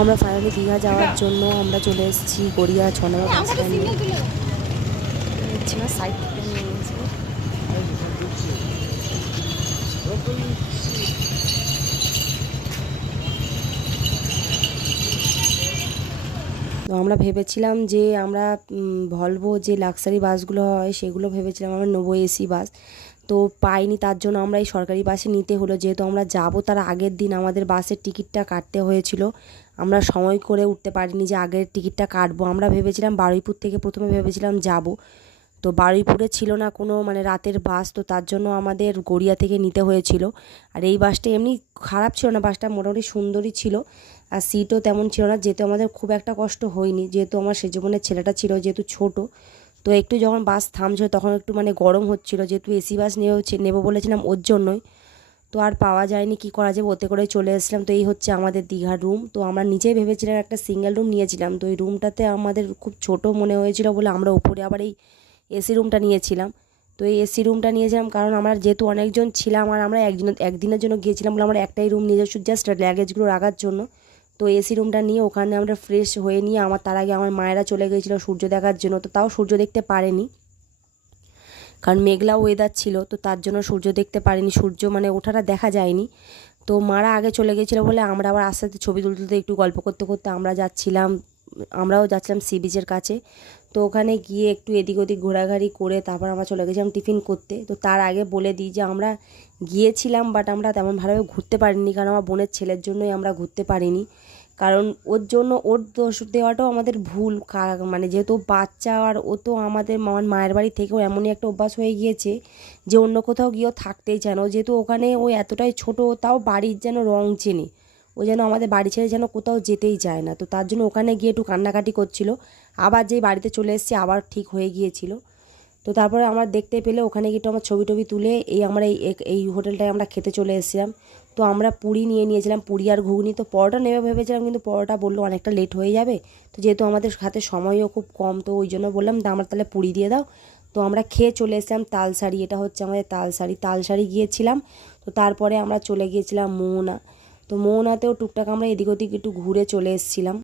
আমরা ফাইনালি দীঘা যাওয়ার জন্য আমরা চলে এসেছি গড়িয়া 6 নম্বর বাস স্ট্যান্ডে। সাইড থেকে নিয়ে গেছি। তো আমরা ভেবেছিলাম যে আমরা ভলভো যে লাক্সারি বাসগুলো হয় সেগুলো ভেবেছিলাম আমরা নেবো এসি বাস, তো পাইনি। তার জন্য আমরা এই সরকারি বাসে নিতে হলো। যেহেতু আমরা যাব তার আগের দিন আমাদের বাসের টিকিটটা কাটতে হয়েছিল, আমরা সময় করে উঠতে পারিনি যে আগের টিকিটটা কাটবো। আমরা ভেবেছিলাম বারুইপুর থেকে প্রথমে ভেবেছিলাম যাব, তো বারুইপুরে ছিল না কোনো মানে রাতের বাস, তো তার জন্য আমাদের গড়িয়া থেকে নিতে হয়েছিল। আর এই বাসটা এমনি খারাপ ছিল না, বাসটা মোটামুটি সুন্দরই ছিল, আর সিটও তেমন ছিল না, যেহেতু আমাদের খুব একটা কষ্ট হয়নি, যেহেতু আমার সে জীবনের ছেলেটা ছিল যেহেতু ছোট। তো একটু যখন বাস থামছিল তখন একটু মানে গরম হচ্ছিলো, যেহেতু এসি বাস নেবো বলেছিলাম ওর জন্যই। তো আর পাওয়া যায়নি, কি করা যাবে, ওতে করে চলে এসেছিলাম। তো এই হচ্ছে আমাদের দীঘার রুম। তো আমরা নিজেই ভেবেছিলাম একটা সিঙ্গেল রুম নিয়েছিলাম, তো এই রুমটাতে আমাদের খুব ছোট মনে হয়েছিল বলে আমরা উপরে আবার এই এসি রুমটা নিয়েছিলাম। তো এই এসি রুমটা নিয়েছিলাম কারণ আমরা যেহেতু অনেকজন ছিলাম আর আমরা একদিনের জন্য গিয়েছিলাম বলে আমরা একটাই রুম নিয়ে যাচ্ছি জাস্ট লাগেজগুলো রাখার জন্য। তো এসি রুমটা নিয়ে ওখানে আমরা ফ্রেশ হয়ে নিয়ে তার আগে আমার মায়েরা চলে গিয়েছিলো সূর্য দেখার জন্য, তো তাও সূর্য দেখতে পারেনি কারণ মেঘলা ওয়েদার ছিল, তো তার জন্য সূর্য দেখতে পারিনি, সূর্য মানে ওঠাটা দেখা যায়নি। তো মারা আগে চলে গেছিলো বলে আমরা আবার আস্তে আস্তে ছবি তুলতে তুলতে একটু গল্প করতে করতে আমরাও যাচ্ছিলাম সি বিচের কাছে। তো ওখানে গিয়ে একটু এদিক ওদিক ঘোরাঘুরি করে তারপর আমরা চলে গেছিলাম টিফিন করতে। তো তার আগে বলে দিই যে আমরা গিয়েছিলাম বাট আমরা তেমন ভালোভাবে ঘুরতে পারিনি, কারণ আমার বোনের ছেলের জন্যই আমরা ঘুরতে পারিনি, কারণ ওর জন্য ওর দোষ দেওয়াটাও আমাদের ভুল। মানে যেহেতু বাচ্চা আর ও তো আমার মায়ের বাড়ি থেকেও এমনই একটা অভ্যাস হয়ে গিয়েছে যে অন্য কোথাও গিয়েও থাকতেই চায় না, যেহেতু ওখানে ও এতটাই ছোট, তাও বাড়ির যেন রং চেনে, ও যেন আমাদের বাড়ি ছেড়ে যেন কোথাও যেতেই চায় না। তো তার জন্য ওখানে গিয়ে একটু কান্নাকাটি করছিল, আবার যেই বাড়িতে চলে এসেছি আবার ঠিক হয়ে গিয়েছিল। তো তারপরে আমরা দেখতে পেলে ওখানে গিয়ে একটু আমার ছবি টবি তুলে আমরা এই হোটেলটায় আমরা খেতে চলে এসেছিলাম। তো আমরা পুরি নিয়েছিলাম, পুরি আর ঘুগনি। তো পরোটা নেবে ভেবেছিলাম কিন্তু পরোটা বললো অনেকটা লেট হয়ে যাবে, তো যেহেতু আমাদের হাতে সময়ও খুব কম, তো ওই জন্য বললাম আমরা তাহলে পুরি দিয়ে দাও। তো আমরা খেয়ে চলে এসেছিলাম তালসারি, এটা হচ্ছে আমাদের তালসারি গিয়েছিলাম। তো তারপরে আমরা চলে গিয়েছিলাম মোহনা। তো মোহনাতেও টুকটাক আমরা এদিক ওদিক একটু ঘুরে চলে এসেছিলাম।